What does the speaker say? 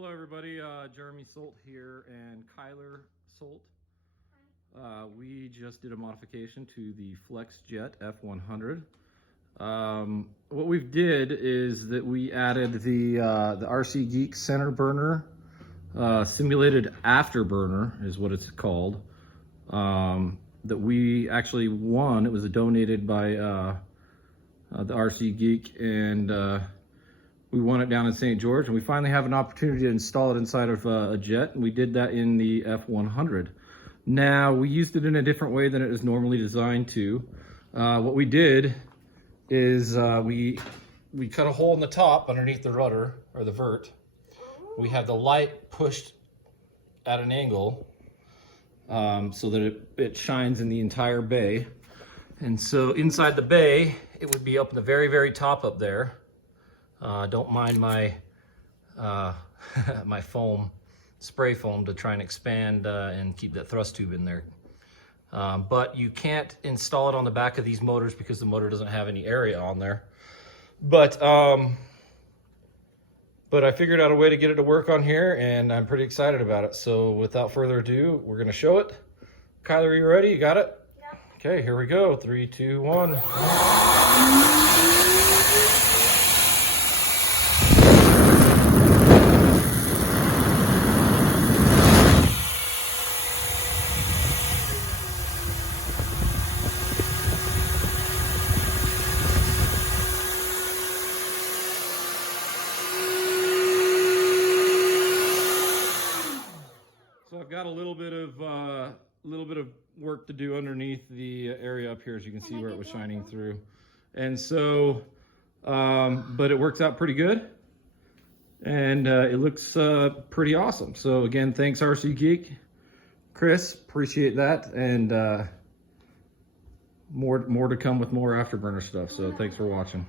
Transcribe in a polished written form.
Hello everybody, Jeremy Solt here and Kyler Solt. We just did a modification to the FlexJet F-100. What we did is that we added the RC Geek center burner, simulated afterburner is what it's called, that we actually won. It was donated by the RC Geek, and we won it down in St. George, and we finally have an opportunity to install it inside of a jet, and we did that in the F-100. Now, we used it in a different way than it is normally designed to. What we did is we cut a hole in the top underneath the rudder, or the vert. We had the light pushed at an angle so that it shines in the entire bay. And so inside the bay, it would be up in the very, very top up there. Don't mind my my foam, spray foam, to try and expand and keep that thrust tube in there. But you can't install it on the back of these motors because the motor doesn't have any area on there. But I figured out a way to get it to work on here, and I'm pretty excited about it. So without further ado, we're gonna show it. Kyler, are you ready? You got it? Yeah. Okay, here we go. 3, 2, 1. So I've got a little bit of work to do underneath the area up here, as you can see where it was shining through. And so, but it works out pretty good, and it looks pretty awesome. So again, thanks RC Geek, Chris, appreciate that, and more to come with more afterburner stuff. So thanks for watching.